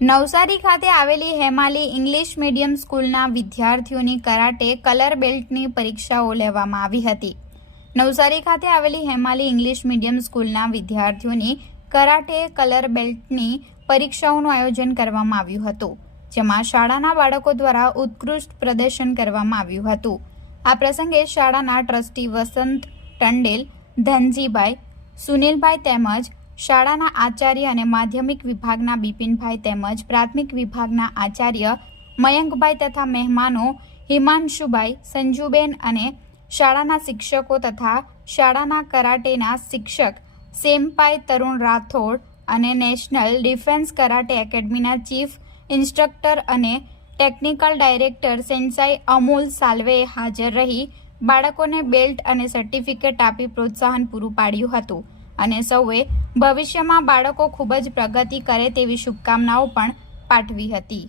નવસારી ખાતે આવેલી Hemali English medium સ્કૂલના વિદ્યાર્થીઓની કરાટે કલર બેલ્ટની પરીક્ષાઓ લેવામાં આવી હતી। નવસારી ખાતે આવેલી હેમાલી ઇંગ્લિશ મીડિયમ સ્કૂલના વિદ્યાર્થીઓની કરાટે કલર બેલ્ટની પરીક્ષાઓનું આયોજન કરવામાં આવ્યું હતું, જેમાં શાળાના બાળકો દ્વારા ઉત્કૃષ્ટ પ્રદર્શન કરવામાં આવ્યું હતું। આ પ્રસંગે શાળાના ટ્રસ્ટી વસંત ટંડેલ, ધનજીભાઈ, સુનિલભાઈ તેમજ શાળાના આચાર્ય અને માધ્યમિક વિભાગના બિપિનભાઈ તેમજ પ્રાથમિક વિભાગના આચાર્ય મયંકભાઈ તથા મહેમાનો હિમાંશુભાઈ, સંજુબેન અને શાળાના શિક્ષકો તથા શાળાના કરાટેના શિક્ષક સેમ્પાઈ તરુણ રાઠોડ અને નેશનલ ડિફેન્સ કરાટે એકેડમીના ચીફ ઇન્સ્ટ્રક્ટર અને ટેકનિકલ ડાયરેક્ટર સેન્સાઈ અમોલ સાલ્વેએ હાજર રહી બાળકોને બેલ્ટ અને સર્ટિફિકેટ આપી પ્રોત્સાહન પૂરું પાડ્યું હતું અને સૌએ ભવિષ્યમાં બાળકો ખૂબ જ પ્રગતિ કરે તેવી શુભકામનાઓ પણ પાઠવી હતી।